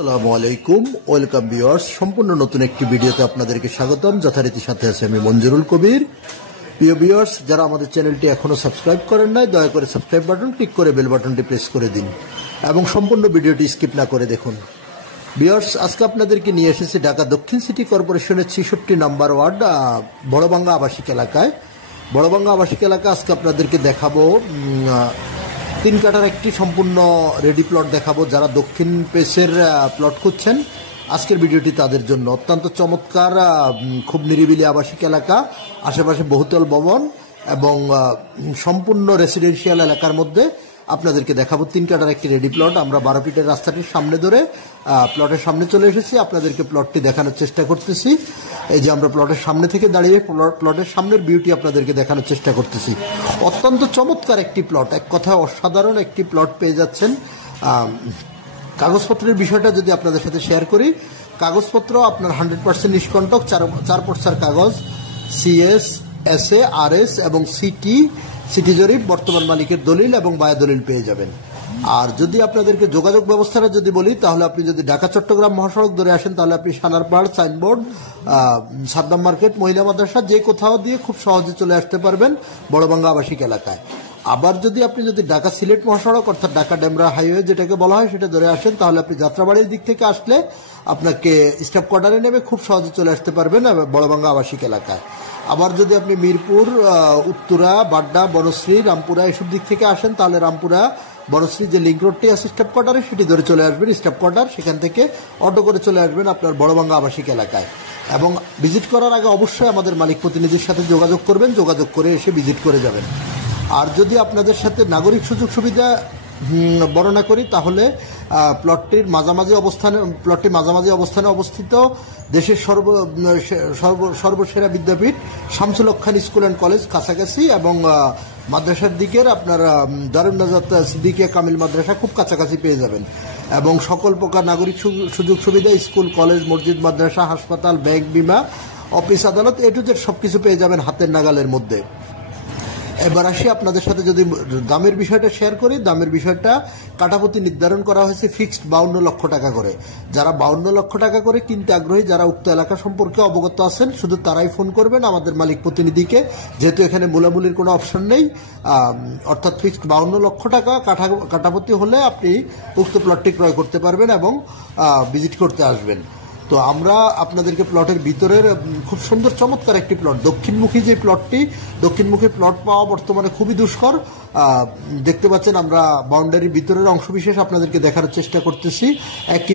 আসসালামু আলাইকুম, welcome viewers. সম্পূর্ণ নতুন একটি ভিডিওতে আপনাদেরকে স্বাগতম। যথারীতি সাথে আছে আমি মঞ্জুরুল কবির। প্রিয় ভিউয়ার্স, যারা আমাদের চ্যানেলটি এখনো সাবস্ক্রাইব করেন নাই, দয়া করে সাবস্ক্রাইব বাটন ক্লিক করে বেল বাটনটি প্রেস করে দিন এবং সম্পূর্ণ ভিডিওটি স্কিপ না করে দেখুন। ভিউয়ার্স, আজকে আপনাদেরকে নিয়ে এসেছি ঢাকা দক্ষিণ সিটি কর্পোরেশনের 66 নম্বর ওয়ার্ড বড়বাঙ্গা আবাসিক এলাকায়। বড়বাঙ্গা আবাসিক এলাকা আজকে আপনাদেরকে দেখাবো 3 কাঠার একটি সম্পূর্ণ রেডি প্লট দেখাবো। যারা দক্ষিণ পেসের প্লট খুঁজছেন, আজকের ভিডিওটি তাদের জন্য। অত্যন্ত চমৎকার, খুব নিরিবিলি আবাসিক এলাকা, আশেপাশে বহুতল ভবন এবং সম্পূর্ণ রেসিডেন্সিয়াল এলাকার মধ্যে আপনাদেরকে দেখাবো 3 কাঠার একটি রেডি প্লট। আমরা 12 ফিটের রাস্তাটির সামনে ধরে প্লটের সামনে চলে এসেছি, আপনাদেরকে প্লটটি দেখানোর চেষ্টা করতেছি। এই যে আমরা প্লটের সামনে থেকে দাঁড়িয়ে প্লটের সামনের বিউটি আপনাদেরকে দেখানোর চেষ্টা করতেছি। অত্যন্ত চমৎকার একটি প্লট, এক কথায় অসাধারণ একটি প্লট পেয়ে যাচ্ছেন। কাগজপত্রের বিষয়টা যদি আপনাদের সাথে শেয়ার করি, কাগজপত্র আপনার 100% নিষ্কণ্টক, 4 পর্সার কাগজ, সিএস, এসএ, আরএস এবং সিটি জরিপ, বর্তমান মালিকের দলিল এবং বায়া দলিল পেয়ে যাবেন। আর যদি আপনাদেরকে যোগাযোগ ব্যবস্থাটা যদি বলি, তাহলে আপনি যদি ঢাকা চট্টগ্রাম মহাসড়ক ধরে আসেন, তাহলে আপনি সানারপাড়, সাইনবোর্ড, সাদ্দাম মার্কেট, মহিলা মাদ্রাসা, যে কোথাও দিয়ে খুব সহজে চলে আসতে পারবেন বড়বাঙ্গা আবাসিক এলাকায়। আবার যদি আপনি ঢাকা সিলেট মহাসড়ক অর্থাৎ ঢাকা ডেমরা হাইওয়ে যেটাকে বলা হয়, সেটা ধরে আসেন, তাহলে আপনি যাত্রাবাড়ির দিক থেকে আসলে আপনাকে স্টাফ কোয়ার্টারে নেবে খুব সহজে চলে আসতে পারবেন বড়বাঙ্গা আবাসিক এলাকায়। আবার যদি আপনি মিরপুর, উত্তরা, বাড্ডা, বনশ্রী, রামপুরা এসব দিক থেকে আসেন, তাহলে রামপুরা বনশ্রী যে লিঙ্ক রোডটি আছে স্টাফ কোয়ার্টারে, সেটি ধরে চলে আসবেন স্টাফ কোয়ার্টার। সেখান থেকে অটো করে চলে আসবেন আপনার বড়বাঙ্গা আবাসিক এলাকায়। এবং ভিজিট করার আগে অবশ্যই আমাদের মালিক প্রতিনিধির সাথে যোগাযোগ করবেন, যোগাযোগ করে এসে ভিজিট করে যাবেন। আর যদি আপনাদের সাথে নাগরিক সুযোগ সুবিধা বর্ণনা করি, তাহলে প্লটটি মাঝামাঝি অবস্থানে অবস্থিত দেশের সর্বসেরা বিদ্যাপীঠ শামসুল হক খান স্কুল অ্যান্ড কলেজ কাছাকাছি, এবং মাদ্রাসার দিকের আপনার দারুন নাজাত সিদ্দিকিয়া কামিল মাদ্রাসা খুব কাছাকাছি পেয়ে যাবেন। এবং সকল প্রকার নাগরিক সুযোগ সুবিধা, স্কুল, কলেজ, মসজিদ, মাদ্রাসা, হাসপাতাল, ব্যাংক, বিমা, অফিস, আদালত, এ টু জেড সবকিছু পেয়ে যাবেন হাতের নাগালের মধ্যে। এবার আসি আপনাদের সাথে যদি দামের বিষয়টা শেয়ার করি, দামের বিষয়টা কাঠাপতি নির্ধারণ করা হয়েছে ফিক্সড 52 লক্ষ টাকা করে। যারা 52 লক্ষ টাকা করে কিনতে আগ্রহী, যারা উক্ত এলাকা সম্পর্কে অবগত আছেন, শুধু তারাই ফোন করবেন আমাদের মালিক প্রতিনিধিকে, যেহেতু এখানে মূলামূলির কোনো অপশন নেই। অর্থাৎ ফিক্সড 52 লক্ষ টাকা কাঠাপতি হলে আপনি উক্ত প্লটটি ক্রয় করতে পারবেন এবং ভিজিট করতে আসবেন। তো আমরা আপনাদেরকে প্লটের ভিতরের খুব সুন্দর চমৎকার একটি প্লট, দক্ষিণমুখী যে প্লটটি, দক্ষিণমুখী প্লট পাওয়া বর্তমানে খুবই দুষ্কর। দেখতে পাচ্ছেন আমরা বাউন্ডারির ভিতরের অংশবিশেষ আপনাদেরকে দেখার চেষ্টা করতেছি।